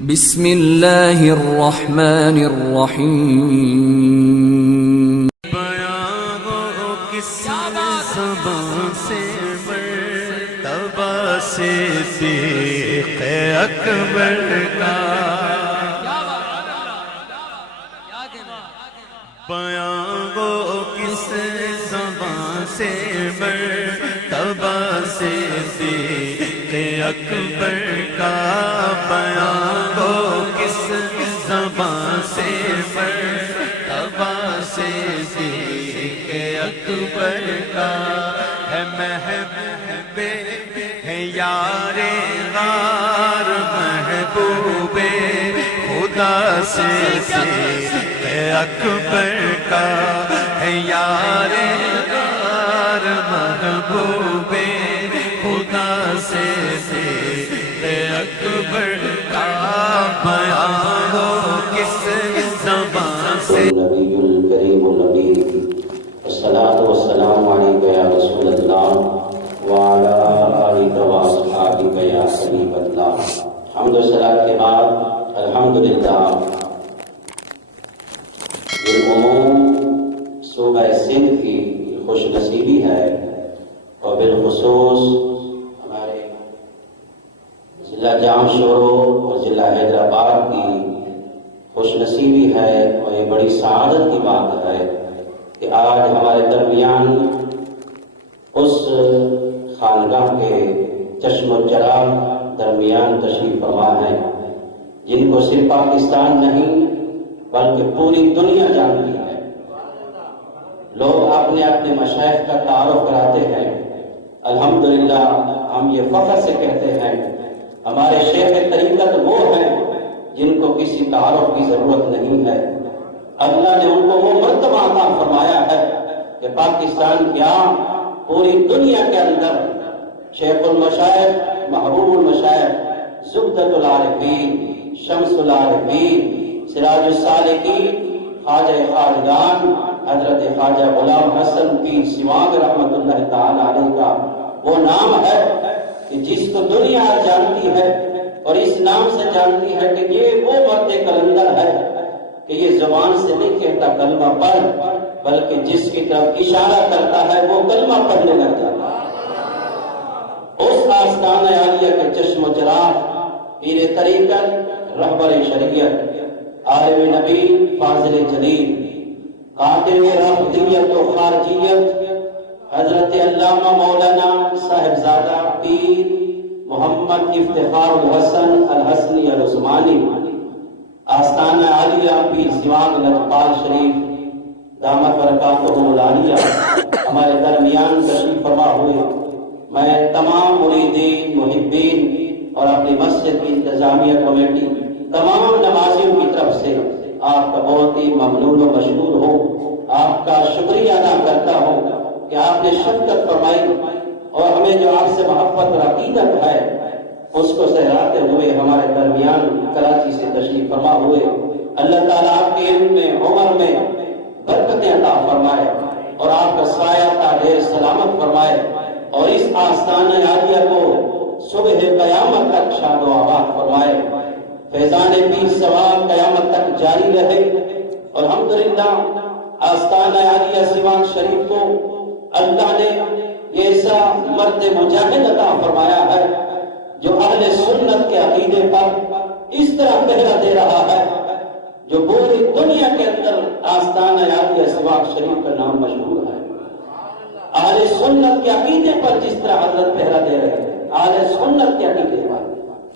بسم اللہ الرحمن الرحیم بیان ہو کس زبان سے مرتبہ صدیق اکبر کا بیان ہو کس زبان سے مرتبہ صدیق اکبر کا بیان ہو کس زبان سے مرتبہ صدیق اکبر کا ہے محبوب ہے یار غار محبوب خدا صدیق اکبر کا ہے یار غار محبوب خدا صدیق اکبر کا بیان ہو کس زبان سے النبی الکریم النبی والصلاة والسلام علیک یا رسول اللہ وعلی آلک واصحابک یا حبیب اللہ. حمد و صلاۃ کے بعد الحمدللہ بالعموم صوبہ سندھ کی خوش نصیبی ہے اور بالخصوص ہمارے ضلع جام شورو اور ضلع حیدرآباد کی خوش نصیبی ہے اور یہ بڑی سعادت کی بات ہے کہ آج ہمارے درمیان اس خانقاہ کے چشم و چراغ درمیان تشریف فرما ہے جن کو صرف پاکستان نہیں بلکہ پوری دنیا جانتی ہے. لوگ اپنے اپنے مشائخ کا تعارف کراتے ہیں. الحمدللہ ہم یہ فخر سے کہتے ہیں ہمارے شیخ طریقت وہ ہیں جن کو کسی تعارف کی ضرورت نہیں ہے. اللہ نے ان کو وہ مرتبہ عطا فرمایا ہے کہ پاکستان کیا پوری دنیا کے اندر شیخ المشائخ محبوب المشائخ زبدۃ العارفین شمس العارفین سراج السالکین خواجہ خواجگان حضرت خواجہ غلام حسن پیر سیوان رحمۃ اللہ تعالی علیہ کا وہ نام ہے کہ جس کو دنیا جانتی ہے اور اس نام سے جانتی ہے کہ یہ وہ مرد کلندر ہے کہ یہ زبان سے نہیں کہتا کلمہ پڑھ بلکہ جس کی طرف اشارہ کرتا ہے وہ کلمہ پڑھنے لگ جاتا ہے. اس آستانہ عالیہ کے چشم و چراغ پیر طریقت رہبر شریعت عالم نبی فاضل جلیل قاطع رافضیت و خارجیت حضرت علامہ مولانا صاحبزادہ پیر محمد افتخار الحسن الحسنی العثمانی آستانہ عالیہ پیر سیوان لجپال شریف دامت برکاتہ العالیہ ہمارے درمیان تشریف فرما ہوئے. میں تمام مریدین محبین اور اپنی مسجد کی انتظامیہ کمیٹی تمام نمازیوں کی طرف سے آپ کا بہت ہی ممنون و مشکور ہوں. آپ کا شکریہ ادا کرتا ہوں کہ آپ نے شفقت فرمائی اور ہمیں جو آپ سے محبت اور عقیدت ہے اس کو سہراتے ہوئے ہمارے درمیان کراچی سے تشریف فرما ہوئے. اللہ تعالیٰ آپ کے علم میں عمر میں برکتیں عطا فرمائے اور آپ کا سایہ تا ڈھیر سلامت فرمائے اور اس آستانہ عالیہ کو صبح قیامت تک شاد و آباد فرمائے. فیضان پیر سوال قیامت تک جاری رہے اور الحمدللہ آستانہ عالیہ سیوان شریف کو اللہ نے یہ ایسا مرد مجاہد عطا فرمایا ہے جو اہل سنت کے عقیدے پر اس طرح پہرا دے رہا ہے جو پوری دنیا کے اندر آستانہ عالیہ سیوان شریف کا نام مشہور ہے. اہل سنت کے عقیدے پر جس طرح حضرت پہرا دے رہے ہیں اہل سنت کے عقیدے پر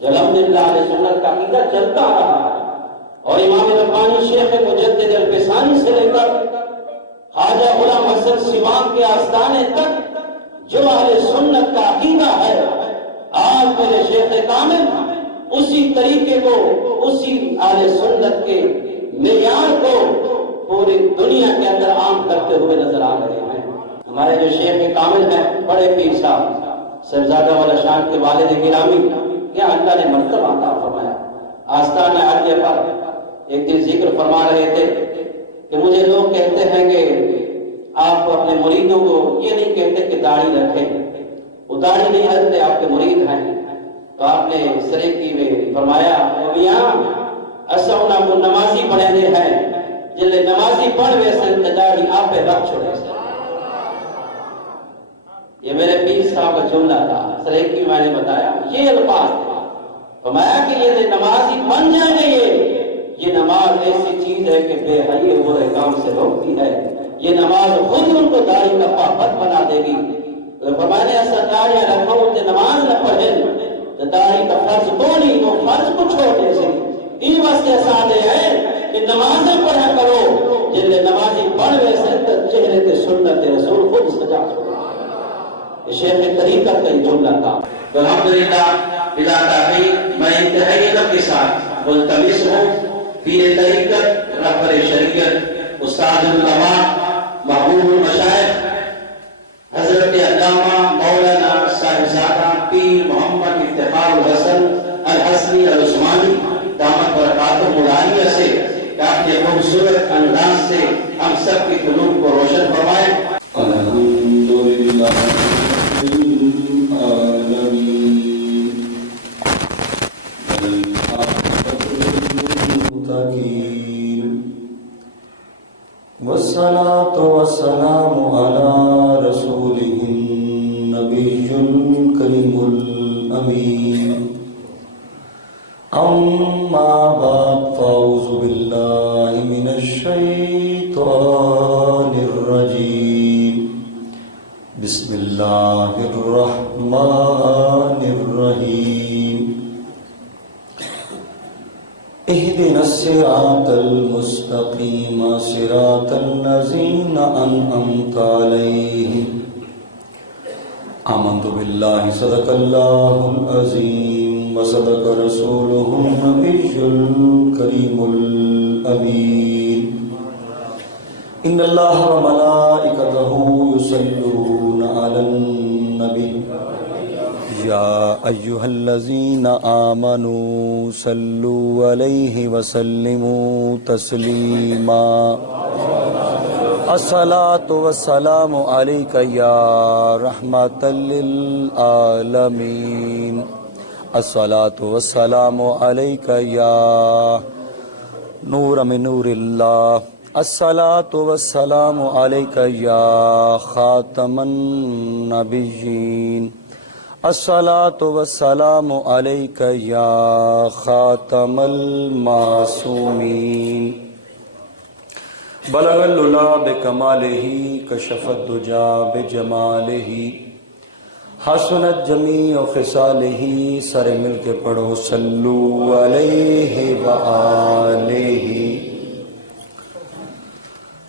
الحمدللہ اہل سنت کا عقیدہ چلتا رہا ہے اور امام ربانی شیخ مجدد الفسانی سے لے کر خواجہ غلام حسن سیوان کے آستانے تک جو اہل سنت کا عقیدہ ہے آج میرے شیخ کامل اسی طریقے کو اسی اہل سنت کے معیار کو پوری دنیا کے اندر عام کرتے ہوئے نظر آ رہے ہیں. ہمارے جو شیخ کامل ہیں بڑے پیر صاحب صاحبزادہ والا شان کے والد گرامی کیا اللہ نے مرتبہ عطا فرمایا. آستانہ عالیہ پر ایک دن ذکر فرما رہے تھے کہ مجھے لوگ کہتے ہیں کہ آپ اپنے مریدوں کو یہ نہیں کہتے کہ داڑھی رکھیں، وہ داڑھی نہیں رکھتے، آپ کے مرید ہیں. تو آپ نے سریکی میں فرمایا میاں اسا انہاں کو نمازی پڑھے دے ہیں جلے نمازی پڑھ ویسن تداری آپ پہ رکھ چھوڑے سے. یہ میرے پیر صاحب کا جملہ تھا. سریکی میں نے بتایا یہ الفاظ تھا. فرمایا کہ یہ نمازی بن جائیں گے. یہ نماز ایسی چیز ہے کہ بے حیائی برے کام سے روکتی ہے. یہ نماز خود ان کو داڑھی کا پابند بنا دے گی. فرمانے ایسا داڑیاں رکھو تے نماز نہ پڑھیں تو داڑھی کا فرض کو نہیں تو فرض کو چھوڑ دے سی. این واسطے سادے ہے کہ نمازیں پڑھا کرو جن نمازی پڑھ ویسے تو چہرے تے سنت رسول خود سجا چھوڑے. شیخ طریقت کا یہ جملہ تھا. الحمدللہ بلا تحقیق میں انتہائی ادب کے ساتھ ملتمس ہوں پیر طریقت رہبر شریعت استاد العلماء محبوب المشائخ حضرت علامہ مولانا صاحبزادہ پیر محمد افتخار الحسن الحسنی العثمانی دامت برکاتہ العالیہ سے اپنے خوبصورت انداز سے ہم سب کی قلوب کو روشن فرمائے. الحمدللہ والصلاة والسلام على رسوله النبي الكريم الأمين أما بعد فأعوذ بالله من الشيطان الرجيم بسم الله الرحمن الرحيم اهدنا الصراط المستقيم صراط الذين أنعمت عليهم آمنت بالله صدق الله العظيم وصدق رسوله النبي الكريم الأمين إن الله وملائكته يصلون على النبي يا أيها الذين آمنوا صلوا عليه وسلموا تسليما الصلاة والسلام عليك يا رحمة للعالمين الصلاة والسلام عليك يا نور من نور الله الصلاة والسلام عليك يا خاتم النبيين الصلاة والسلام عليك يا خاتم المعصومين بلغ العلا بكماله كشف الدجى بجماله حسنت جميع خصاله. سر مل کے پڑھو صلو علیہ وآلہ.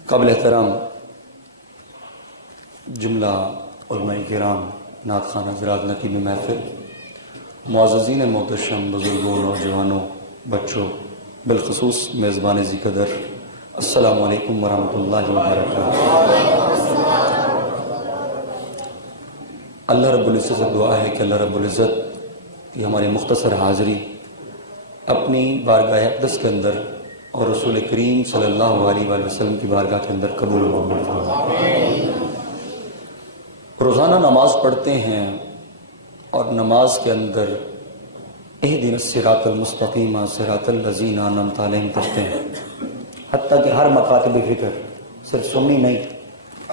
قبل احترام جملہ علماء کرام نعت خوان حضرات نقیب محفل معززین محتشم بزرگوں نوجوانوں بچوں بالخصوص میزبان ذی قدر السلام علیکم ورحمۃ اللہ وبرکاتہ. اللہ رب العزت سے دعا ہے کہ اللہ رب العزت یہ ہماری مختصر حاضری اپنی بارگاہ اقدس کے اندر اور رسول کریم صلی اللہ علیہ وآلہ وسلم کی بارگاہ کے اندر قبول و مقبول فرمائے. روزانہ نماز پڑھتے ہیں اور نماز کے اندر اہدنا الصراط المستقیم صراط الذین انعمت علیہم پڑھتے ہیں. حتیٰ کہ ہر مکاتب فکر صرف سنی نہیں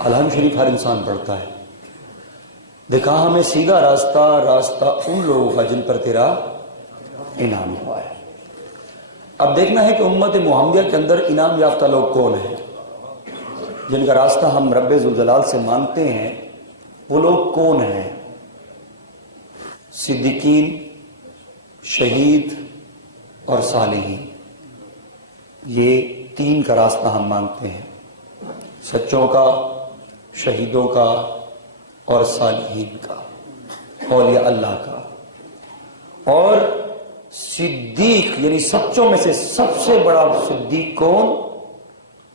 الحمد شریف ہر انسان پڑھتا ہے. دکھا ہمیں سیدھا راستہ ان لوگوں کا جن پر تیرا انعام ہوا ہے. اب دیکھنا ہے کہ امت محمدیہ کے اندر انعام یافتہ لوگ کون ہیں جن کا راستہ ہم رب ذوالجلال سے مانگتے ہیں. وہ لوگ کون ہیں؟ صدیقین، شہید اور صالحین. یہ تین کا راستہ ہم مانگتے ہیں، سچوں کا، شہیدوں کا اور صالحین کا، اولیاء اللہ کا. اور صدیق یعنی سچوں میں سے سب سے بڑا صدیق کون؟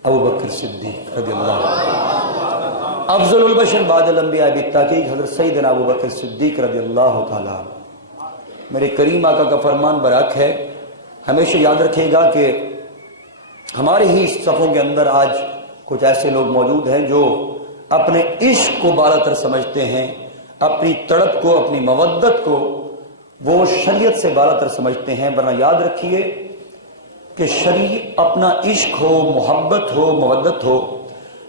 ابو بکر صدیق رضی اللہ عنہ. افضل البشر بعد الانبیاء بالتحقیق حضرت سیدنا ابو بکر صدیق رضی اللہ تعالیٰ. میرے کریم آقا کا فرمان برحق ہے. ہمیشہ یاد رکھے گا کہ ہمارے ہی صفوں کے اندر آج کچھ ایسے لوگ موجود ہیں جو اپنے عشق کو بالا تر سمجھتے ہیں، اپنی تڑپ کو، اپنی مودت کو وہ شریعت سے بالا تر سمجھتے ہیں، ورنہ یاد رکھیے کہ شریعت اپنا عشق ہو، محبت ہو، مودت ہو،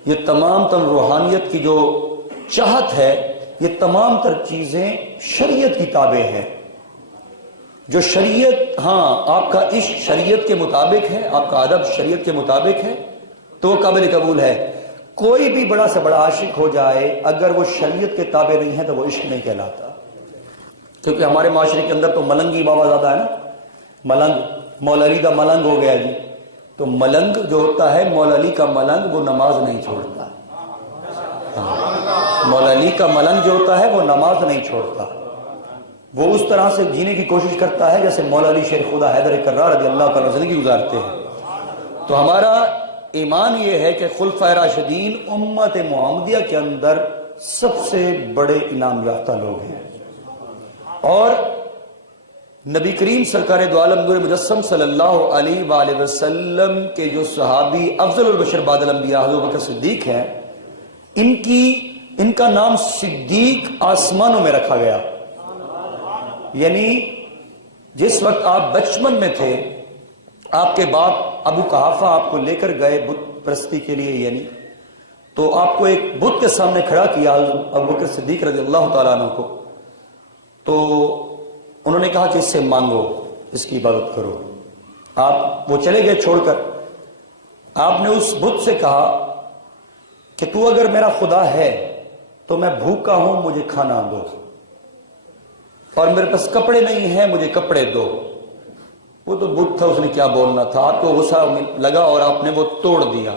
یہ تمام تر روحانیت کی جو چاہت ہے، یہ تمام تر چیزیں شریعت کی تابع ہے۔ جو شریعت، ہاں آپ کا عشق شریعت کے مطابق ہے، آپ کا ادب شریعت کے مطابق ہے تو وہ قابل قبول ہے۔ کوئی بھی بڑا سے بڑا عاشق ہو جائے، اگر وہ شریعت کے تابع نہیں ہے تو وہ عشق نہیں کہلاتا، کیونکہ ہمارے معاشرے کے اندر تو ملنگی بابا زیادہ ہے نا، ملنگ، مولا علی کا ملنگ ہو گیا جی، تو ملنگ جو ہوتا ہے، مولا علی کا ملنگ وہ نماز نہیں چھوڑتا، مولا علی کا ملنگ جو ہوتا ہے وہ نماز نہیں چھوڑتا، وہ اس طرح سے جینے کی کوشش کرتا ہے جیسے مولا علی شیر خدا حیدر کرار رضی اللہ تعالیٰ زندگی گزارتے ہیں۔ تو ہمارا ایمان یہ ہے کہ خلفائے راشدین امت محمدیہ کے اندر سب سے بڑے انعام یافتہ لوگ ہیں، اور نبی کریم سرکار دو عالم نور مجسم صلی اللہ علیہ وآلہ وسلم کے جو صحابی افضل البشر بعد الانبیاء حضرت ابوبکر صدیق ہیں، ان کا نام صدیق آسمانوں میں رکھا گیا۔ یعنی جس وقت آپ بچپن میں تھے، آپ کے باپ ابو قحافہ آپ کو لے کر گئے بت پرستی کے لیے، یعنی تو آپ کو ایک بت کے سامنے کھڑا کیا ابوبکر صدیق رضی اللہ تعالیٰ عنہ کو، تو انہوں نے کہا کہ اس سے مانگو، اس کی عبادت کرو۔ آپ وہ چلے گئے چھوڑ کر، آپ نے اس بت سے کہا کہ تو اگر میرا خدا ہے تو میں بھوکا ہوں، مجھے کھانا دو، اور میرے پاس کپڑے نہیں ہیں، مجھے کپڑے دو۔ وہ تو بت تھا، اس نے کیا بولنا تھا، آپ کو غصہ لگا اور آپ نے وہ توڑ دیا۔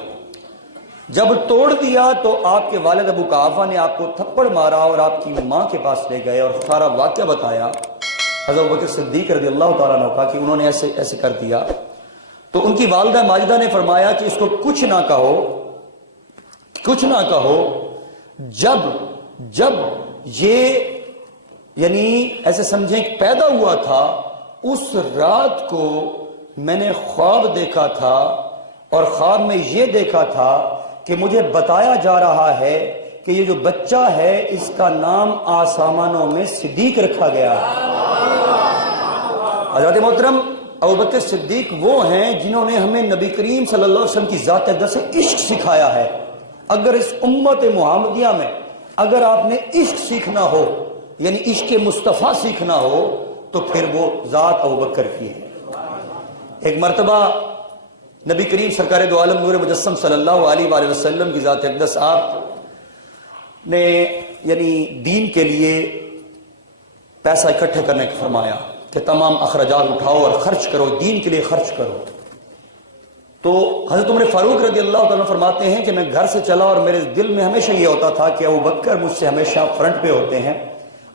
جب توڑ دیا تو آپ کے والد ابو قحافہ نے آپ کو تھپڑ مارا اور آپ کی ماں کے پاس لے گئے اور سارا واقعہ بتایا حضرت ابوبکر صدیق رضی اللہ تعالیٰ عنہ کا کہ انہوں نے ایسے کر دیا۔ تو ان کی والدہ ماجدہ نے فرمایا کہ اس کو کچھ نہ کہو، کچھ نہ کہو، جب یہ یعنی ایسے سمجھیں کہ پیدا ہوا تھا، اس رات کو میں نے خواب دیکھا تھا، اور خواب میں یہ دیکھا تھا کہ مجھے بتایا جا رہا ہے کہ یہ جو بچہ ہے اس کا نام آسمانوں میں صدیق رکھا گیا ہے۔ حضرت محترم ابوبکر صدیق وہ ہیں جنہوں نے ہمیں نبی کریم صلی اللہ علیہ وسلم کی ذات اقدس سے عشق سکھایا ہے۔ اگر اس امت محمدیہ میں اگر آپ نے عشق سیکھنا ہو، یعنی عشق مصطفیٰ سیکھنا ہو، تو پھر وہ ذات ابوبکر کی ہے۔ ایک مرتبہ نبی کریم سرکار دو عالم نور مجسم صلی اللہ علیہ وآلہ وسلم کی ذات اقدس آپ نے یعنی دین کے لیے پیسہ اکٹھے کرنے کا فرمایا کہ تمام اخراجات اٹھاؤ اور خرچ کرو، دین کے لیے خرچ کرو۔ تو حضرت عمر فاروق رضی اللہ تعالیٰ فرماتے ہیں کہ میں گھر سے چلا اور میرے دل میں ہمیشہ یہ ہوتا تھا کہ ابوبکر مجھ سے ہمیشہ فرنٹ پہ ہوتے ہیں،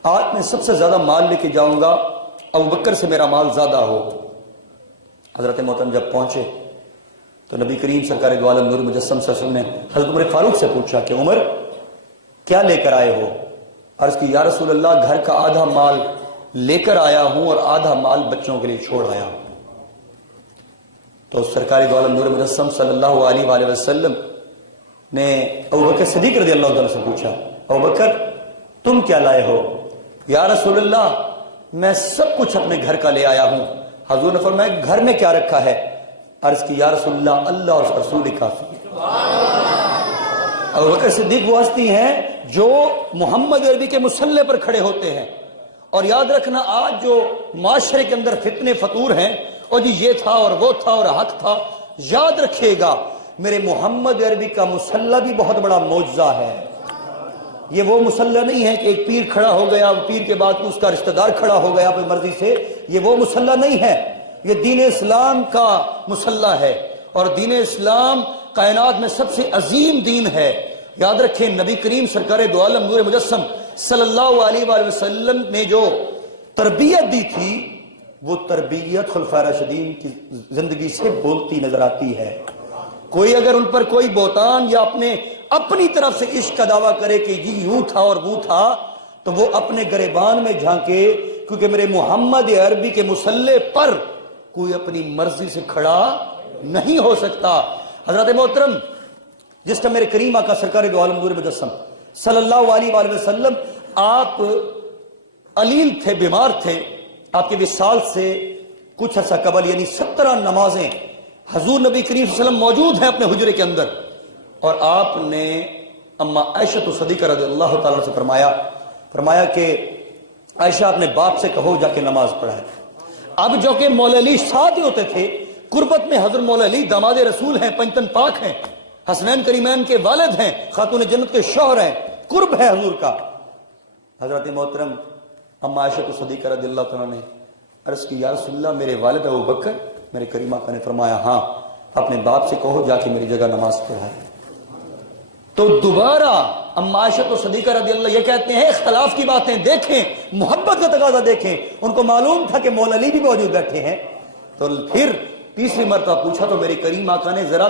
آج میں سب سے زیادہ مال لے کے جاؤں گا، ابوبکر سے میرا مال زیادہ ہو۔ حضرت محترم جب پہنچے تو نبی کریم سرکار دو عالم نور مجسم صلی اللہ علیہ وسلم نے حضرت عمر فاروق سے پوچھا کہ عمر کیا لے کر آئے ہو؟ عرض کی یا رسول اللہ گھر کا آدھا مال لے کر آیا ہوں اور آدھا مال بچوں کے لیے چھوڑ آیا ہوں۔ تو سرکار دو عالم نور مجسم صلی اللہ علیہ وآلہ وسلم نے ابوبکر صدیق رضی اللہ عنہ سے پوچھا ابوبکر تم کیا لائے ہو؟ یا رسول اللہ میں سب کچھ اپنے گھر کا لے آیا ہوں۔ حضور نے فرمایا گھر میں کیا رکھا ہے؟ عرض کی یا رسول اللہ اللہ اور رسول کافی ہے۔ ابوبکر صدیق وہ ہستی ہیں جو محمد عربی کے مصلی پر کھڑے ہوتے ہیں، اور یاد رکھنا آج جو معاشرے کے اندر فتنے فطور ہیں اور جی یہ تھا اور وہ تھا اور حق تھا، یاد رکھیے گا میرے محمد عربی کا مصلی بھی بہت بڑا معجزہ ہے۔ یہ وہ مصلی نہیں ہے کہ ایک پیر کھڑا ہو گیا، پیر کے بعد اس کا رشتہ دار کھڑا ہو گیا اپنی مرضی سے، یہ وہ مصلی نہیں ہے، یہ دین اسلام کا مصلی ہے، اور دین اسلام کائنات میں سب سے عظیم دین ہے۔ یاد رکھیں نبی کریم سرکار دو عالم نور مجسم صلی اللہ علیہ وآلہ وسلم نے جو تربیت دی تھی، وہ تربیت خلفائے راشدین کی زندگی سے بولتی نظر آتی ہے۔ کوئی اگر ان پر کوئی بہتان یا اپنی طرف سے عشق کا دعویٰ کرے کہ یہ یوں تھا اور وہ تھا، تو وہ اپنے گریبان میں جھانکے، کیونکہ میرے محمد عربی کے مصلی پر کوئی اپنی مرضی سے کھڑا نہیں ہو سکتا۔ حضرت محترم جس کا میرے کریم آقا سرکار دو عالم نور مجسم صلی اللہ علیہ وآلہ وسلم آپ علیل تھے، بیمار تھے، آپ کے وصال سے کچھ عرصہ قبل یعنی 17 نمازیں حضور نبی کریم صلی اللہ علیہ وسلم موجود ہیں اپنے حجرے کے اندر، اور آپ نے اما عائشہ صدیقہ رضی اللہ تعالیٰ سے فرمایا کہ عائشہ اپنے باپ سے کہو جا کے نماز پڑھائے۔ اب جو کہ مولا علی ساتھ ہی ہوتے تھے، قربت میں حضرت مولا علی داماد رسول ہیں، پنجتن پاک ہیں، حسنین کریمین کے والد ہیں، خاتون جنت کے شوہر ہیں، قرب ہے حضور کا۔ حضرت محترم اما عائشہ صدیقہ رضی اللہ تعالیٰ نے عرض کی، یا رسول اللہ میرے والد ابو بکر؟ میرے کریم آقا نے فرمایا ہاں، اپنے باپ سے کہو جا کے میری جگہ نماز پڑھائے۔ تو دوبارہ اما عائشہ صدیقہ رضی اللہ یہ کہتے ہیں اختلاف کی باتیں دیکھیں، محبت کا تقاضا دیکھیں، ان کو معلوم تھا کہ مولا علی بھی موجود بیٹھے ہیں، تو پھر تیسری مرتبہ پوچھا تو میرے کریم آقا نے ذرا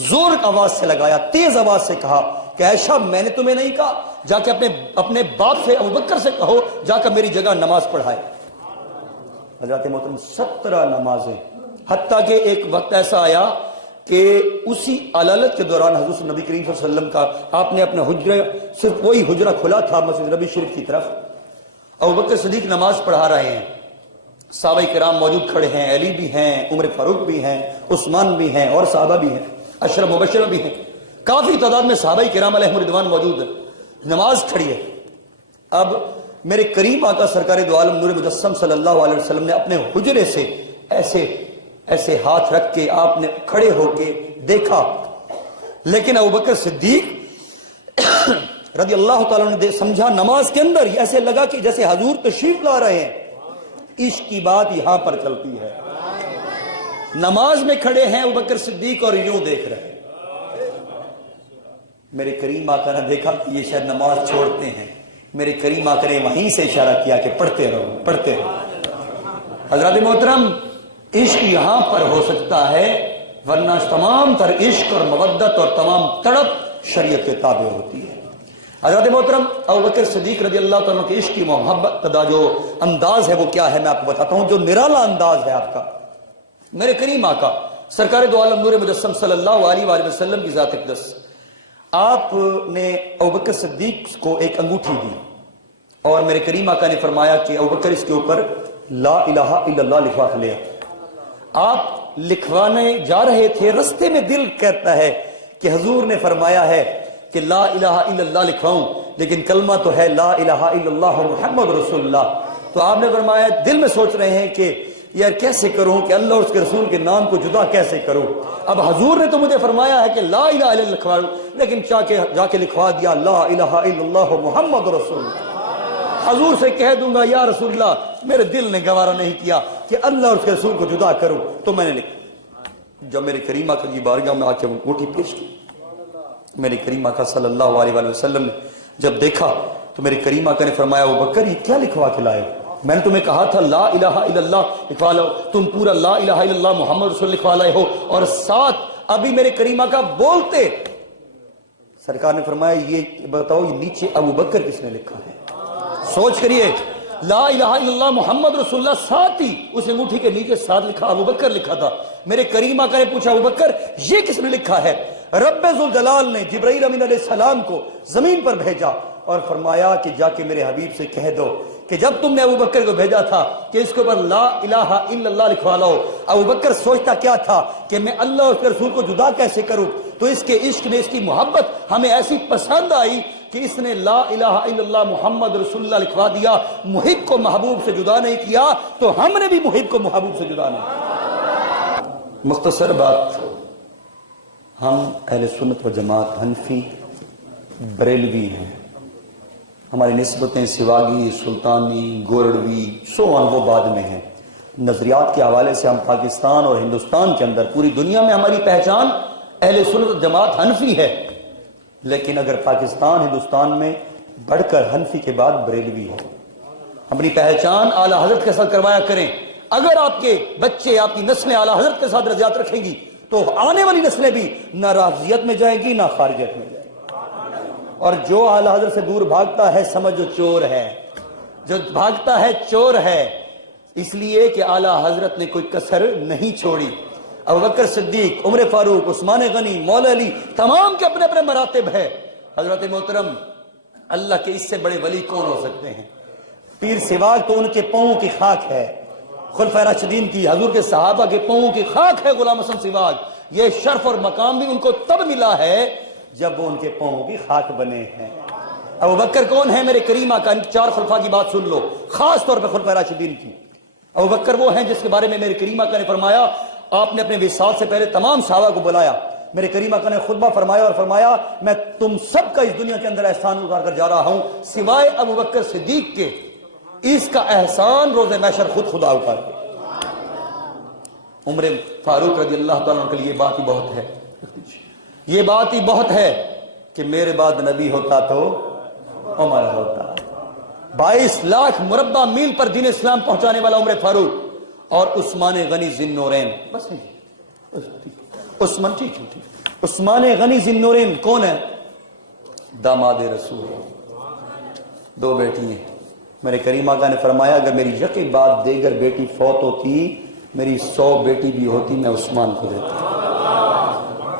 زور آواز سے لگایا، تیز آواز سے کہا کہ عائشہ میں نے تمہیں نہیں کہا جا کے اپنے باپ سے ابوبکر سے کہو جا کر میری جگہ نماز پڑھائے۔ حضرت محترم 17 نمازیں، حتیٰ کہ ایک وقت ایسا آیا کہ اسی علالت کے دوران حضرت نبی کریم صلی اللہ علیہ وسلم کا آپ نے اپنا حجرہ، صرف وہی حجرہ کھلا تھا مسجد نبی شریف کی طرف، ابوبکر صدیق نماز پڑھا رہے ہیں، صحابہ کرام موجود کھڑے ہیں، علی بھی ہیں، عمر فاروق بھی ہیں، عثمان بھی ہیں، اور صحابہ بھی ہیں، عشرہ مبشرہ بھی ہیں، کافی تعداد میں صحابہ کرام علیہم رضوان موجود ہیں، نماز کھڑی ہے۔ اب میرے کریم آقا سرکار دو عالم نور مجسم صلی اللہ علیہ وسلم نے اپنے حجرے سے ایسے ہاتھ رکھ کے آپ نے کھڑے ہو کے دیکھا، لیکن ابوبکر صدیق رضی اللہ تعالیٰ نے سمجھا نماز کے اندر ایسے لگا کہ جیسے حضور تشریف لا رہے ہیں۔ عشق کی بات یہاں پر چلتی ہے، نماز میں کھڑے ہیں ابوبکر صدیق اور یوں دیکھ رہے ہیں۔ میرے کریم آقا نے دیکھا کہ یہ شاید نماز چھوڑتے ہیں، میرے کریم آقا نے وہیں سے اشارہ کیا کہ پڑھتے رہو پڑھتے رہو۔ حضرات محترم، عشق یہاں پر ہو سکتا ہے، ورنہ تمام تر عشق اور مودت اور تمام تڑپ شریعت کے تابع ہوتی ہے۔ حضرت محترم ابوبکر صدیق رضی اللہ تعالیٰ کے عشق کی محبت کا جو انداز ہے وہ کیا ہے میں آپ کو بتاتا ہوں، جو نرالا انداز ہے آپ کا۔ میرے کریم آقا سرکار دو عالم نور مجسم صلی اللہ علیہ وآلہ وسلم کی ذات اقدس، آپ نے ابوبکر صدیق کو ایک انگوٹھی دی اور میرے کریم آقا نے فرمایا کہ ابوبکر اس کے اوپر لا الہ الا اللہ لکھوا لے۔ آپ لکھوانے جا رہے تھے، رستے میں دل کہتا ہے کہ حضور نے فرمایا ہے کہ لا الہ الا اللہ لکھواؤں، لیکن کلمہ تو ہے لا الہ الا اللہ محمد رسول اللہ۔ تو آپ نے فرمایا، دل میں سوچ رہے ہیں کہ یار کیسے کروں کہ اللہ اور اس کے رسول کے نام کو جدا کیسے کروں۔ اب حضور نے تو مجھے فرمایا ہے کہ لا الہ الا اللہ لکھواؤں، لیکن جا کے لکھوا دیا لا الہ الا اللہ محمد رسول اللہ۔ حضور سے کہہ دوں گا یا رسول اللہ میرے دل نے گوارا نہیں کیا کہ اللہ اور اس کے رسول کو جدا کروں، تو میں نے لکھا۔ جب میرے کریم آقا کی بارگاہ میں آ کے انگوٹھی پیش کی، میرے کریم آقا صلی اللہ علیہ وآلہ وسلم نے جب دیکھا تو میرے کریم آقا نے فرمایا، ابوبکر یہ کیا لکھوا کے لائے؟ میں نے تمہیں کہا تھا لا الہ الا اللہ لکھوا لو، تم پورا لا الہ الا اللہ محمد رسول لکھوا لائے ہو، اور ساتھ ابھی میرے کریم آقا بولتے سرکار نے فرمایا یہ بتاؤ یہ نیچے ابوبکر کس نے لکھا ہے؟ سوچ کریے، لا الہ الا اللہ محمد رسول اللہ، ساتھ ہی اس انگوٹھی کے نیچے ساتھ لکھا ابوبکر لکھا تھا۔ میرے کریم آقا نے پوچھا ابوبکر یہ کس نے لکھا ہے؟ رب ذوالجلال نے جبرائیل امین علیہ السلام کو زمین پر بھیجا اور فرمایا کہ جا کے میرے حبیب سے کہہ دو کہ جب تم نے ابوبکر کو بھیجا تھا کہ اس کے اوپر لا الہ الا اللہ لکھوا لاؤ۔ ابوبکر سوچتا کیا تھا کہ میں اللہ اور اس کے رسول کو جدا کیسے کروں، تو اس کے عشق نے، اس کی محبت ہمیں ایسی پسند آئی کہ اس نے لا الہ الا اللہ محمد رسول اللہ لکھوا دیا۔ محب کو محبوب سے جدا نہیں کیا تو ہم نے بھی محب کو محبوب سے جدا نہیں کیا۔ مختصر بات، ہم اہل سنت و جماعت حنفی بریلوی ہیں، ہماری نسبتیں سواگی، سلطانی، گورڑوی وہ بعد میں ہیں۔ نظریات کے حوالے سے ہم پاکستان اور ہندوستان کے اندر پوری دنیا میں ہماری پہچان اہل سنت و جماعت حنفی ہے، لیکن اگر پاکستان ہندوستان میں بڑھ کر حنفی کے بعد بریلوی ہے۔ اپنی پہچان اعلیٰ حضرت کے ساتھ کروایا کریں۔ اگر آپ کے بچے، آپ کی نسلیں اعلیٰ حضرت کے ساتھ رضایت رکھیں گی تو آنے والی نسلیں بھی نہ رافضیت میں جائیں گی نہ خارجیت میں جائیں گی۔ اور جو اعلیٰ حضرت سے دور بھاگتا ہے سمجھو چور ہے، جو بھاگتا ہے چور ہے، اس لیے کہ اعلیٰ حضرت نے کوئی کسر نہیں چھوڑی۔ ابوبکر صدیق، عمر فاروق، عثمان غنی، مولا علی، تمام کے اپنے اپنے مراتب ہے۔ حضرت محترم، اللہ کے اس سے بڑے ولی کون ہو سکتے ہیں؟ پیر سواگ تو ان کے پاؤں کی خاک ہے، خلفائے راشدین کی، حضور کے صحابہ کے پاؤں کی خاک ہے غلام حسن سواگ۔ یہ شرف اور مقام بھی ان کو تب ملا ہے جب وہ ان کے پاؤں کی خاک بنے ہیں۔ ابوبکر کون ہے؟ میرے کریم آقا، ان 4 خلفاء کی بات سن لو، خاص طور پہ خلفائے راشدین کی۔ ابوبکر وہ ہیں جس کے بارے میں میرے کریم آقا نے فرمایا، آپ نے اپنے وصال سے پہلے تمام صحابہ کو بلایا، میرے کریم آقا نے خطبہ فرمایا اور فرمایا میں تم سب کا اس دنیا کے اندر احسان اتار کر جا رہا ہوں سوائے ابوبکر صدیق کے، اس کا احسان روز محشر خود خدا اتار کے۔ عمر فاروق رضی اللہ تعالیٰ عنہ کے لیے بات ہی بہت ہے، یہ بات ہی بہت ہے کہ میرے بعد نبی ہوتا تو عمر ہوتا۔ 22 لاکھ مربع میل پر دین اسلام پہنچانے والا عمر فاروق اور عثمان غنی ذی النورین، بس عثمان غنی ذی النورین کون ہے؟ داماد رسول، 2 بیٹی ہیں۔ میرے کریم آقا نے فرمایا اگر میری یکے بعد دیگر بیٹی فوت ہوتی، میری 100 بیٹی بھی ہوتی، میں عثمان کو دیتا۔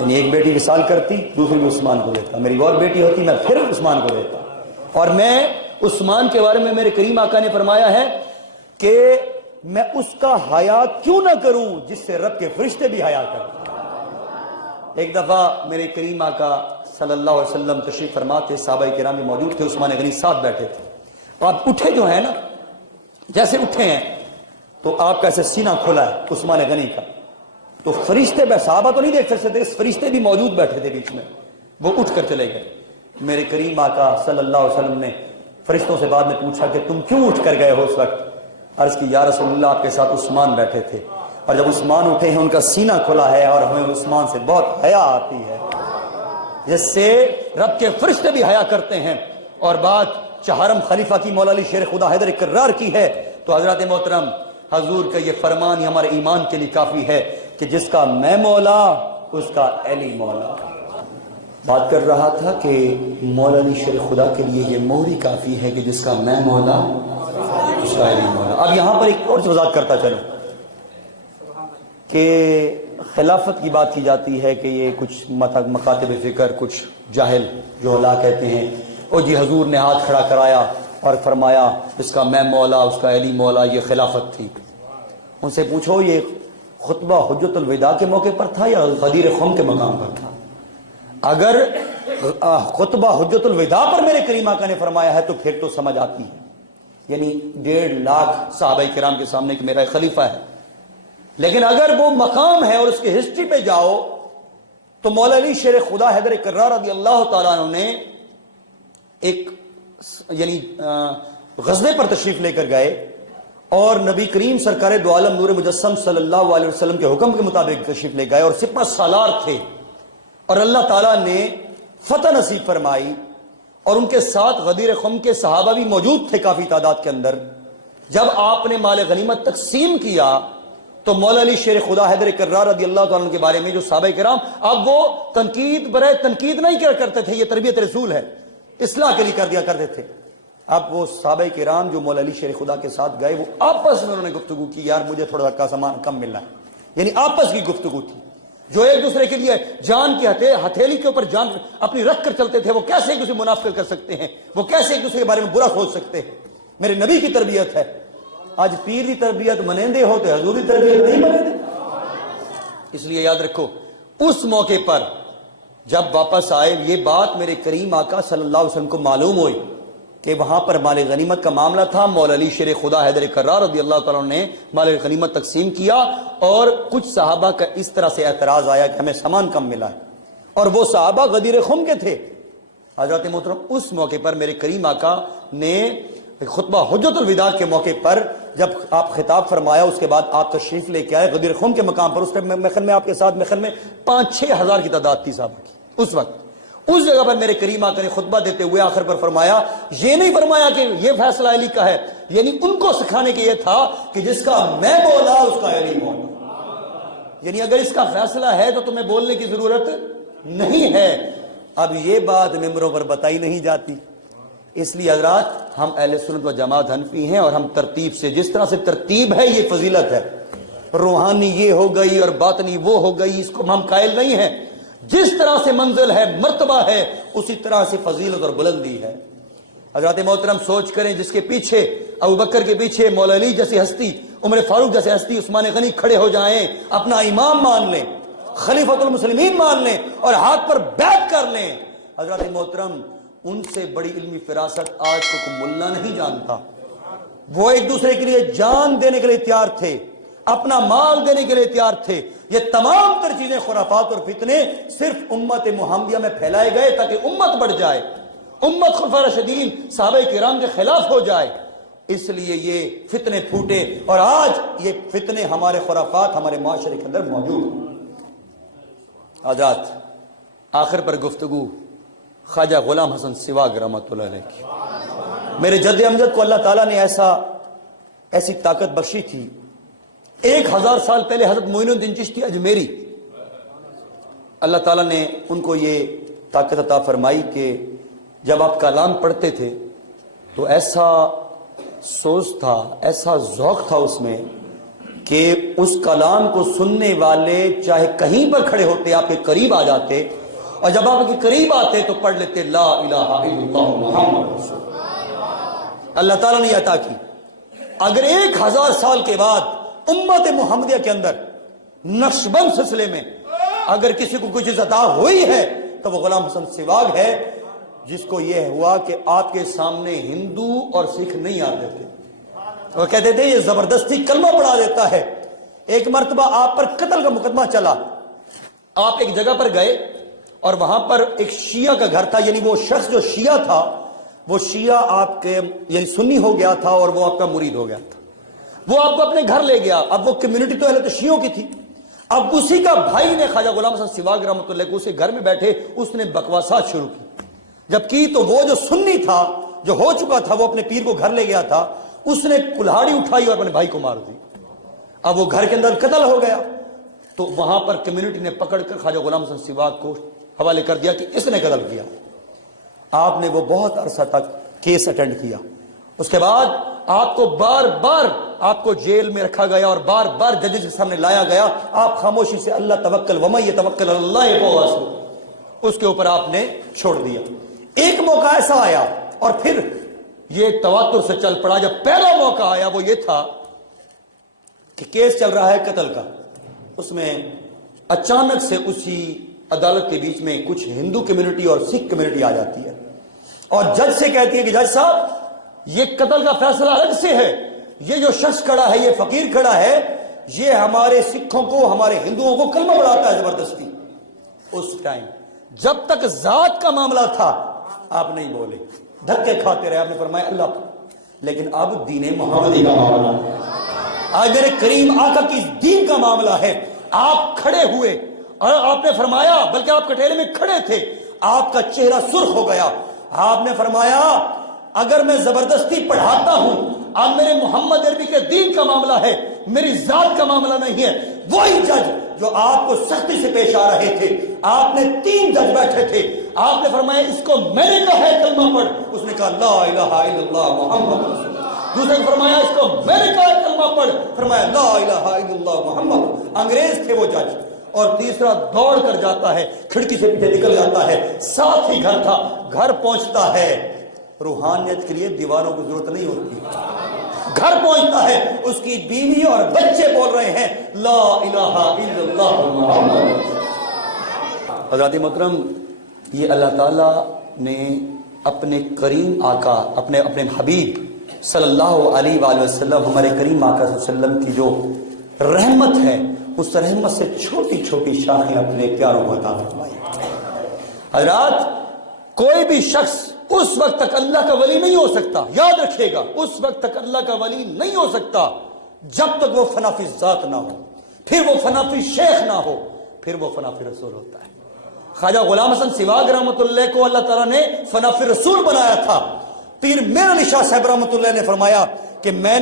یعنی ایک بیٹی وصال کرتی، دوسری بھی عثمان کو دیتا، میری اور بیٹی ہوتی میں پھر عثمان کو دیتا۔ اور میں عثمان کے بارے میں میرے کریم آقا نے فرمایا ہے کہ میں اس کا حیا کیوں نہ کروں جس سے رب کے فرشتے بھی حیا کریں۔ ایک دفعہ میرے کریم آقا صلی اللہ علیہ وسلم تشریف فرما تھے، صحابہ کرام بھی موجود تھے، عثمان غنی ساتھ بیٹھے تھے۔ آپ اٹھے جو ہے نا، جیسے اٹھے ہیں تو آپ کا ایسے سینہ کھلا ہے عثمان غنی کا، تو فرشتے صحابہ تو نہیں دیکھ سکتے، فرشتے بھی موجود بیٹھے تھے بیچ میں، وہ اٹھ کر چلے گئے۔ میرے کریم آقا صلی اللہ علیہ وسلم نے فرشتوں سے بعد میں پوچھا کہ تم کیوں اٹھ کر گئے ہو اس وقت؟ عرض کی یا رسول اللہ آپ کے ساتھ عثمان بیٹھے تھے، اور جب عثمان اٹھے ہیں ان کا سینہ کھلا ہے اور ہمیں عثمان سے بہت حیا آتی ہے، جس سے رب کے فرشتے بھی حیا کرتے ہیں۔ اور بات چہارم خلیفہ کی مولا علی شیر خدا حیدر کرار کی ہے، تو حضرات محترم حضور کا یہ فرمان ہی ہمارے ایمان کے لیے کافی ہے کہ جس کا میں مولا اس کا علی مولا۔ بات کر رہا تھا کہ مولا علی شیر خدا کے لیے یہ مہر ہی کافی ہے کہ جس کا میں مولا اس کا علی مولا۔ اب یہاں پر ایک اور وضاحت کرتا چلوں کہ خلافت کی بات کی جاتی ہے کہ یہ کچھ مکاتب فکر، کچھ جاہل جو اللہ کہتے ہیں او جی حضور نے ہاتھ کھڑا کرایا اور فرمایا اس کا میں مولا اس کا علی مولا، یہ خلافت تھی۔ ان سے پوچھو یہ خطبہ حجت الوداع کے موقع پر تھا یا غدیر خم کے مقام پر تھا؟ اگر خطبہ حجت الوداع پر میرے کریم آقا نے فرمایا ہے تو پھر تو سمجھ آتی ہے، یعنی 1.5 لاکھ صحابہ کرام کے سامنے کہ میرا خلیفہ ہے۔ لیکن اگر وہ مقام ہے اور اس کی ہسٹری پہ جاؤ تو مولا علی شیر خدا حیدر کرار رضی اللہ تعالیٰ عنہ نے ایک یعنی غزوے پر تشریف لے کر گئے اور نبی کریم سرکار دو عالم نور مجسم صلی اللہ علیہ وسلم کے حکم کے مطابق تشریف لے گئے اور سپہ سالار تھے، اور اللہ تعالیٰ نے فتح نصیب فرمائی اور ان کے ساتھ غدیر خم کے صحابہ بھی موجود تھے کافی تعداد کے اندر۔ جب آپ نے مال غنیمت تقسیم کیا تو مولا علی شیر خدا حیدر کرار رضی اللہ تعالیٰ عنہ کے بارے میں جو صحابہ کرام، اب وہ تنقید برائے تنقید نہیں کیا کرتے تھے، یہ تربیت رسول ہے، اصلاح کے لیے کر دیا کرتے تھے۔ اب وہ صحابہ کرام جو مولا علی شیر خدا کے ساتھ گئے وہ آپس میں انہوں نے گفتگو کی، یار مجھے تھوڑا کا سامان کم ملنا ہے، یعنی آپس کی گفتگو تھی۔ جو ایک دوسرے کے لیے جان کی ہتھیلی کے اوپر جان اپنی رکھ کر چلتے تھے، وہ کیسے ایک دوسرے منافقت کر سکتے ہیں، وہ کیسے ایک دوسرے کے بارے میں برا سوچ سکتے ہیں۔ میرے نبی کی تربیت ہے۔ آج پیر کی تربیت منیندے ہو تو حضور کی تربیت نہیں منیندے۔ اس لیے یاد رکھو اس موقع پر جب واپس آئے یہ بات میرے کریم آقا صلی اللہ علیہ وسلم کو معلوم ہوئی کہ وہاں پر مال غنیمت کا معاملہ تھا، مولا علی شیر خدا حیدر کرار رضی اللہ تعالیٰ نے مال غنیمت تقسیم کیا اور کچھ صحابہ کا اس طرح سے اعتراض آیا کہ ہمیں سامان کم ملا ہے، اور وہ صحابہ غدیر خم کے تھے۔ حضرات محترم اس موقع پر میرے کریم آقا نے خطبہ حجت الوداع کے موقع پر جب آپ خطاب فرمایا اس کے بعد آپ تشریف لے کے آئے غدیر خم کے مقام پر، اس پہ میخن میں آپ کے ساتھ میخن میں 5-6 ہزار کی تعداد تھی صحابہ کی اس وقت۔ اس جگہ پر میرے کریم آقا نے خطبہ دیتے ہوئے آخر پر فرمایا، یہ نہیں فرمایا کہ یہ فیصلہ علی کا ہے، یعنی ان کو سکھانے کے یہ تھا کہ جس کا میں مولا اس کا علی مولا، یعنی اگر اس کا فیصلہ ہے تو تمہیں بولنے کی ضرورت نہیں ہے۔ اب یہ بات ممبروں پر بتائی نہیں جاتی، اس لیے حضرات ہم اہل سنت و جماعت حنفی ہیں اور ہم ترتیب سے، جس طرح سے ترتیب ہے یہ فضیلت ہے، روحانی یہ ہو گئی اور باطنی وہ ہو گئی، اس کو ہم قائل نہیں ہیں۔ جس طرح سے منزل ہے مرتبہ ہے اسی طرح سے فضیلت اور بلندی ہے۔ حضرات محترم سوچ کریں جس کے پیچھے ابو بکر کے پیچھے مولا علی جیسی ہستی، عمر فاروق جیسے ہستی، عثمان غنی کھڑے ہو جائیں، اپنا امام مان لیں، خلیفۃ المسلمین مان لیں اور ہاتھ پر بیعت کر لیں۔ حضرات محترم، ان سے بڑی علمی فراست آج کو کوئی ملا نہیں جانتا۔ وہ ایک دوسرے کے لیے جان دینے کے لیے تیار تھے، اپنا مال دینے کے لیے تیار تھے۔ یہ تمام تر چیزیں، خرافات اور فتنے صرف امت محمدیہ میں پھیلائے گئے تاکہ امت بڑھ جائے، امت خلفائے راشدین صحابہ کرام کے خلاف ہو جائے، اس لیے یہ فتنے پھوٹے، اور آج یہ فتنے ہمارے خرافات ہمارے معاشرے کے اندر موجود ہیں۔ حضرات، آخر پر گفتگو خواجہ غلام حسن سواگ رحمۃ اللہ علیہ کی۔ میرے جد امجد کو اللہ تعالیٰ نے ایسی طاقت بخشی تھی۔ 1000 سال پہلے حضرت معین الدین چشتی اجمیری، اللہ تعالیٰ نے ان کو یہ طاقت عطا فرمائی کہ جب آپ کلام پڑھتے تھے تو ایسا سوز تھا، ایسا ذوق تھا اس میں کہ اس کلام کو سننے والے چاہے کہیں پر کھڑے ہوتے آپ کے قریب آ جاتے، اور جب آپ کے قریب آتے تو پڑھ لیتے لا الہ الا اللہ محمد رسول اللہ۔ اللہ تعالیٰ نے یہ عطا کی۔ اگر 1000 سال کے بعد امت محمدیہ کے اندر نقش بند سلسلے میں اگر کسی کو کچھ عطا ہوئی ہے تو وہ غلام حسن سواگ ہے، جس کو یہ ہوا کہ آپ کے سامنے ہندو اور سکھ نہیں آتے تھے، وہ کہتے تھے یہ زبردستی کلمہ پڑھا دیتا ہے۔ ایک مرتبہ آپ پر قتل کا مقدمہ چلا، آپ ایک جگہ پر گئے اور وہاں پر ایک شیعہ کا گھر تھا، یعنی وہ شخص جو شیعہ تھا وہ شیعہ آپ کے یعنی سنی ہو گیا تھا اور وہ آپ کا مرید ہو گیا تھا، وہ آپ کو اپنے گھر لے گیا۔ اب وہ کمیونٹی تو اہل شیعوں کی تھی، اب اسی کا بھائی نے خواجہ غلام حسن سواگ رحمۃ اللہ کو، اسے گھر میں بیٹھے اس نے بکواسات شروع کی۔ جب کی تو وہ جو سنی تھا، جو ہو چکا تھا، وہ اپنے پیر کو گھر لے گیا تھا، اس نے کلہاڑی اٹھائی اور اپنے بھائی کو مار دی۔ اب وہ گھر کے اندر قتل ہو گیا، تو وہاں پر کمیونٹی نے پکڑ کر خواجہ غلام حسن سواگ کو حوالے کر دیا کہ اس نے قتل کیا۔ آپ نے وہ بہت عرصہ تک کیس اٹینڈ کیا، اس کے بعد آپ کو بار بار آپ کو جیل میں رکھا گیا اور بار بار ججز کے سامنے لایا گیا۔ آپ خاموشی سے اللہ توکل ومن یتوکل علی اللہ فہو حسبہ، اس کے اوپر آپ نے چھوڑ دیا۔ ایک موقع ایسا آیا اور پھر یہ تواتر سے چل پڑا۔ جب پہلا موقع آیا وہ یہ تھا کہ کیس چل رہا ہے قتل کا، اس میں اچانک سے اسی عدالت کے بیچ میں کچھ ہندو کمیونٹی اور سکھ کمیونٹی آ جاتی ہے اور جج سے کہتی ہے کہ جج صاحب یہ قتل کا فیصلہ الگ سے ہے، یہ جو شخص کھڑا ہے، یہ فقیر کھڑا ہے، یہ ہمارے سکھوں کو، ہمارے ہندوؤں کو کلمہ پڑھاتا ہے زبردستی۔ اس ٹائم جب تک ذات کا معاملہ تھا آپ نہیں بولے، دھکے کھاتے رہے، آپ نے فرمایا اللہ، لیکن اب دین محمدی کا معاملہ ہے، اگر کریم آقا کی دین کا معاملہ ہے۔ آپ کھڑے ہوئے اور آپ نے فرمایا، بلکہ آپ کٹہرے میں کھڑے تھے، آپ کا چہرہ سرخ ہو گیا، آپ نے فرمایا اگر میں زبردستی پڑھاتا ہوں، اب میرے محمد عربی کے دین کا معاملہ ہے، میری ذات کا معاملہ نہیں ہے۔ وہی جج جو آپ کو سختی سے پیش آ رہے تھے، آپ نے 3 جج بیٹھے تھے، آپ نے فرمایا اس کو میں نے کہا ہے کلمہ پڑھ، اس نے کہا لا الہ الا اللہ محمد رسول اللہ۔ دوسرے نے فرمایا اس کو میں نے کہا ہے کلمہ پڑھ، فرمایا لا الہ الا اللہ محمد۔ انگریز تھے وہ جج۔ اور تیسرا دوڑ کر جاتا ہے، کھڑکی سے پیچھے نکل جاتا ہے، ساتھ ہی گھر تھا، گھر پہنچتا ہے۔ روحانیت کے لیے دیواروں کی ضرورت نہیں ہوتی، گھر پہنچتا ہے، اس کی بیوی اور بچے بول رہے ہیں لا الہ الا اللہ محمد۔ حضرات محترم، یہ اللہ تعالیٰ نے اپنے کریم آقا، اپنے حبیب صلی اللہ علیہ وآلہ وسلم، ہمارے کریم آقا صلی اللہ علیہ وسلم کی جو رحمت ہے، اس رحمت سے چھوٹی چھوٹی شاخیں اپنے پیاروں کو عطا فرمائی۔ حضرات، کوئی بھی شخص اس وقت تک اللہ کا ولی نہیں ہو سکتا، یاد رکھیے گا، اس وقت تک اللہ کا ولی نہیں ہو سکتا جب تک وہ فنا فی ذات نہ ہو، پھر وہ فنا فی شیخ نہ ہو، پھر وہ فنا فی رسول ہوتا ہے۔ خواجہ غلام حسن سواگ رحمۃ اللہ کو اللہ تعالیٰ نے فنا فی رسول بنایا تھا۔ پیر میر علی شاہ صاحب رحمۃ اللہ نے فرمایا کہ میں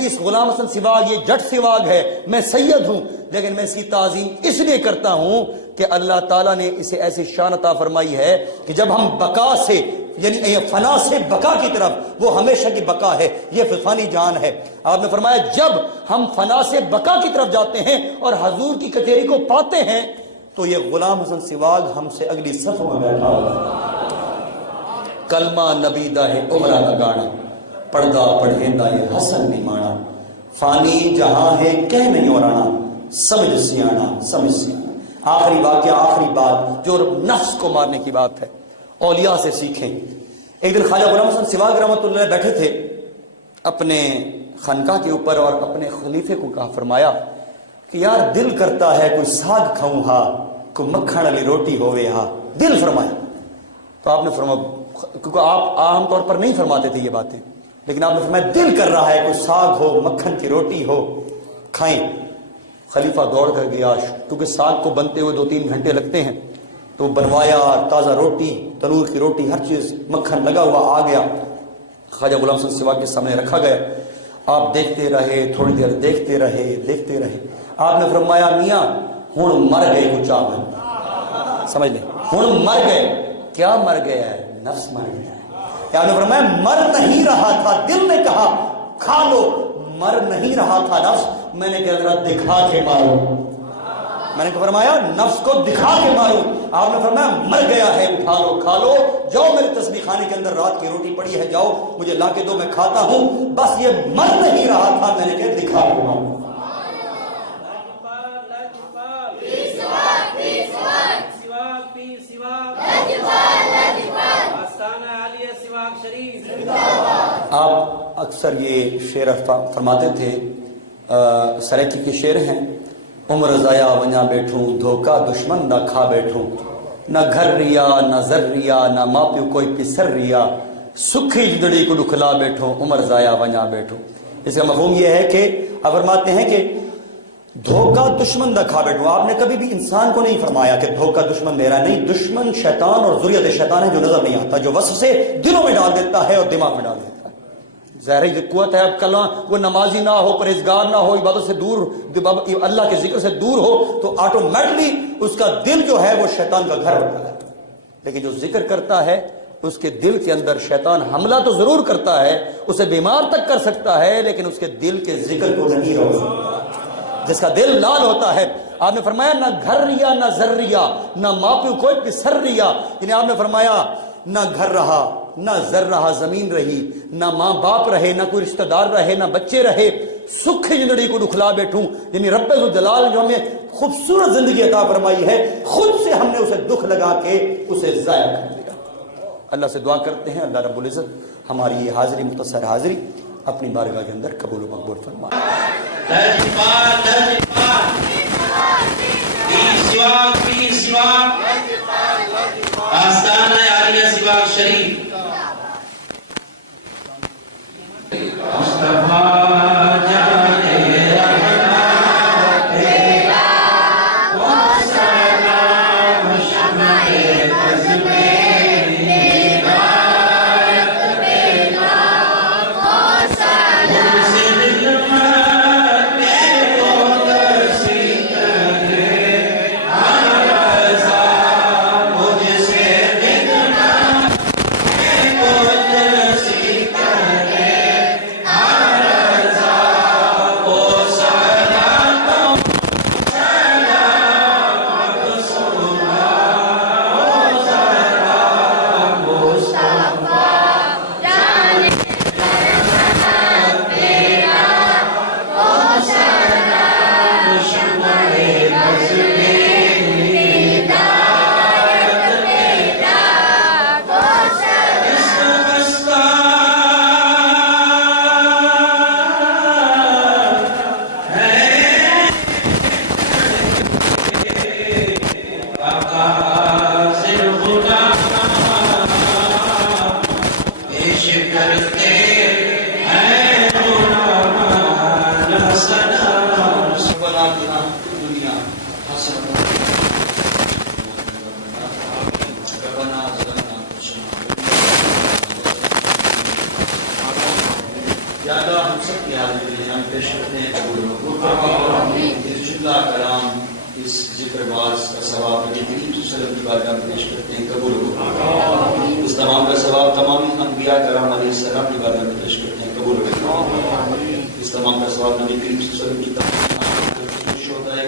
اس غلام حسن سواگ، یہ جٹ سواگ ہے، میں سید ہوں، لیکن میں اس کی تعظیم اس لیے کرتا ہوں کہ اللہ تعالیٰ نے اسے ایسی شان عطا فرمائی ہے کہ جب ہم بقا سے، یعنی فنا سے بقا کی طرف، وہ ہمیشہ کی بقا ہے، یہ فانی جان ہے۔ آپ نے فرمایا جب ہم فنا سے بقا کی طرف جاتے ہیں اور حضور کی کچہری کو پاتے ہیں تو یہ غلام حسن سواگ ہم سے اگلی صف میں بیٹھا ہوگا۔ کلمہ نبی دا ہے عمرہ کا گانا، پردہ پڑھیندا یہ حسن نہیں مانا، فانی جہاں ہے کہہ نہیں اور آنا، سمجھ سیانا سمجھ سیانا۔ آخری واقعہ، آخری بات جو نفس کو مارنے کی بات ہے، اولیاء سے سیکھیں۔ ایک دن خواجہ غلام حسن سواگ رحمۃ اللہ بیٹھے تھے اپنے خانقاہ کے اوپر اور اپنے خلیفے کو کہا، فرمایا کہ یار دل کرتا ہے کوئی ساگ کھاؤں ہا، کوئی مکھن والی روٹی ہوئے ہا، دل فرمایا۔ تو آپ نے فرمایا، کیونکہ آپ عام طور پر نہیں فرماتے تھے یہ باتیں، لیکن آپ نے فرمایا دل کر رہا ہے کوئی ساگ ہو، مکھن کی روٹی ہو، کھائیں۔ خلیفہ دوڑ کر گیا، کیونکہ ساگ کو بنتے ہوئے 2-3 گھنٹے لگتے ہیں، تو بنوایا، تازہ روٹی، تنور کی روٹی، ہر چیز، مکھن لگا ہوا آ گیا، خواجہ غلام حسن سواگ کے سامنے رکھا گیا۔ آپ دیکھتے رہے، تھوڑی دیر دیکھتے رہے۔ آپ نے فرمایا میاں ہن مر گئے کچھ آپ سمجھ لیں، ہن مر گئے۔ کیا مر گیا ہے؟ نفس مر گیا ہے۔ آپ نے فرمایا مر نہیں رہا تھا، دل نے کہا کھا لو، مر نہیں رہا تھا نفس، میں نے کہا ذرا دکھا کے مارو، میں نے فرمایا نفس کو دکھا کے مارو۔ آپ نے فرمایا مر گیا ہے، اٹھا لو کھا لو، جاؤ میرے تسبیح خانے کے اندر رات کی روٹی پڑی ہے، جاؤ مجھے لا کے دو، میں کھاتا ہوں، بس یہ مر نہیں رہا تھا، میں نے کہا دکھا کے مارو۔ آپ اکثر یہ شعر فرماتے تھے، سریکی کے شعر ہیں، عمر ضائع ونجا بیٹھوں، دھوکا دشمن نہ کھا بیٹھوں، نہ گھر ریا نہ زر ریا، نہ ماں پیو کوئی پسر ریا، سکھی جدڑی کو دکھلا بیٹھوں، عمر ضائع ونجا بیٹھوں۔ اس کا مفہوم یہ ہے کہ آپ فرماتے ہیں کہ دھوکا دشمن نہ کھا بیٹھوں۔ آپ نے کبھی بھی انسان کو نہیں فرمایا کہ دھوکا دشمن میرا، نہیں، دشمن شیطان اور ذریت شیطان ہے جو نظر نہیں آتا، جو وسوسے دلوں میں ڈال دیتا ہے اور دماغ میں ڈال دیتا ہے۔ ظاہری قوت ہے، اب کل وہ نمازی نہ ہو، پرہیزگار نہ ہو، عبادت سے دور، اللہ کے ذکر سے دور ہو، تو آٹومیٹلی اس کا دل جو ہے وہ شیطان کا گھر ہوتا ہے۔ لیکن جو ذکر کرتا ہے اس کے دل کے اندر شیطان حملہ تو ضرور کرتا ہے، اسے بیمار تک کر سکتا ہے، لیکن اس کے دل کے ذکر کو نہیں روک سکتا۔ جس کا دل لال ہوتا ہے، آپ نے فرمایا نہ گھر ریا نہ زر ریا، نہ ماں پیو کوئی پسر ریا، یعنی آپ نے فرمایا نہ گھر رہا نہ زر رہا، زمین رہی، نہ ماں باپ رہے، نہ کوئی رشتہ دار رہے، نہ بچے رہے، سکھ زندگی کو دکھلا بیٹھوں۔ یعنی رب ذوالجلال جو ہمیں خوبصورت زندگی عطا فرمائی ہے، خود سے ہم نے اسے دکھ لگا کے اسے ضائع کر دیا۔ اللہ سے دعا کرتے ہیں اللہ رب العزت ہماری یہ حاضری، مختصر حاضری اپنی بارگاہ کے اندر قبول و مقبول فرمائے۔ آستانہ عالیہ سواگ شریف پیش کرتے ہیں قبول مقبول فرمائے۔ اس جملہ کلام، اس ذکر باز کا ثواب نبی کریم صلی اللہ علیہ وسلم کی بارگاہ میں پیش کرتے ہیں قبول فرمائے۔ اس تمام کا ثواب تمام انبیاء کرام علیہ السلام کی بارگاہ میں پیش کرتے ہیں قبول فرمائے۔ اس تمام کا ثواب نبی کریم صلی اللہ علیہ وسلم کی تمام شہدائے